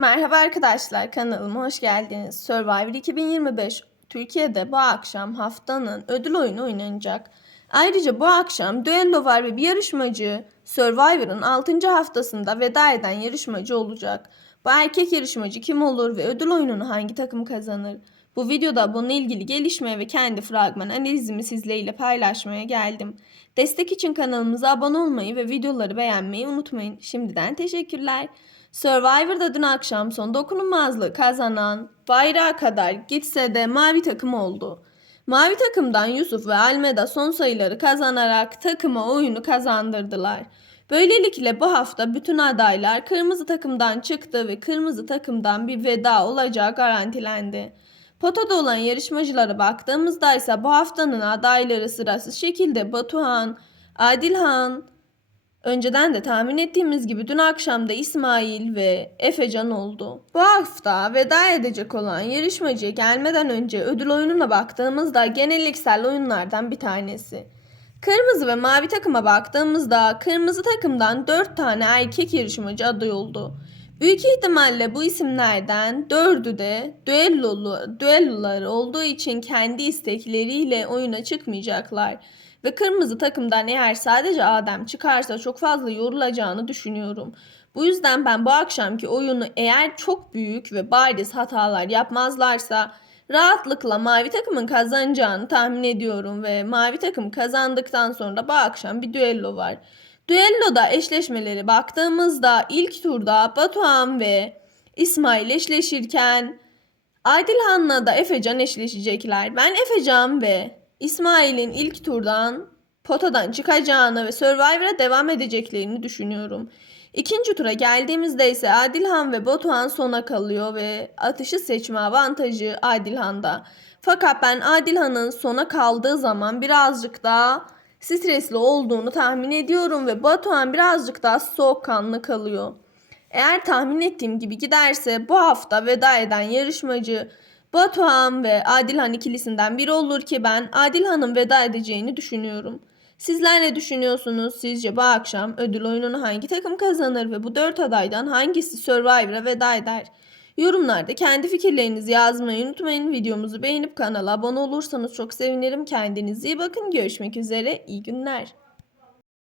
Merhaba arkadaşlar kanalıma hoş geldiniz. Survivor 2025 Türkiye'de bu akşam haftanın ödül oyunu oynanacak. Ayrıca bu akşam düello var ve bir yarışmacı Survivor'ın 6. haftasında veda eden yarışmacı olacak. Bu erkek yarışmacı kim olur ve ödül oyununu hangi takım kazanır? Bu videoda bununla ilgili gelişme ve kendi fragman analizimi sizlerle paylaşmaya geldim. Destek için kanalımıza abone olmayı ve videoları beğenmeyi unutmayın. Şimdiden teşekkürler. Survivor'da dün akşam son dokunulmazlığı kazanan bayrağa kadar gitse de mavi takım oldu. Mavi takımdan Yusuf ve Almeda son sayıları kazanarak takıma oyunu kazandırdılar. Böylelikle bu hafta bütün adaylar kırmızı takımdan çıktı ve kırmızı takımdan bir veda olacağı garantilendi. Potada olan yarışmacılara baktığımızda ise bu haftanın adayları sırasız şekilde Batuhan, Adilhan, önceden de tahmin ettiğimiz gibi dün akşam da İsmail ve Efecan oldu. Bu hafta veda edecek olan yarışmacı gelmeden önce ödül oyununa baktığımızda geneliksel oyunlardan bir tanesi. Kırmızı ve mavi takıma baktığımızda kırmızı takımdan 4 tane erkek yarışmacı aday oldu. Büyük ihtimalle bu isimlerden 4'ü de düellolu, düelloları olduğu için kendi istekleriyle oyuna çıkmayacaklar. Ve kırmızı takımdan eğer sadece Adem çıkarsa çok fazla yorulacağını düşünüyorum. Bu yüzden ben bu akşamki oyunu eğer çok büyük ve bariz hatalar yapmazlarsa rahatlıkla mavi takımın kazanacağını tahmin ediyorum ve mavi takım kazandıktan sonra bu akşam bir düello var. Düelloda eşleşmeleri baktığımızda ilk turda Batuhan ve İsmail eşleşirken Adilhan'la da Efecan eşleşecekler. Ben Efecan ve İsmail'in ilk turdan potadan çıkacağını ve Survivor'a devam edeceklerini düşünüyorum. İkinci tura geldiğimizde ise Adilhan ve Batuhan sona kalıyor ve atışı seçme avantajı Adilhan'da. Fakat ben Adilhan'ın sona kaldığı zaman birazcık daha stresli olduğunu tahmin ediyorum ve Batuhan birazcık daha soğukkanlı kalıyor. Eğer tahmin ettiğim gibi giderse bu hafta veda eden yarışmacı Batuhan ve Adilhan ikilisinden biri olur ki ben Adilhan'ın veda edeceğini düşünüyorum. Sizler ne düşünüyorsunuz? Sizce bu akşam ödül oyununu hangi takım kazanır ve bu dört adaydan hangisi Survivor'a veda eder? Yorumlarda kendi fikirlerinizi yazmayı unutmayın. Videomuzu beğenip kanala abone olursanız çok sevinirim. Kendinize iyi bakın. Görüşmek üzere. İyi günler.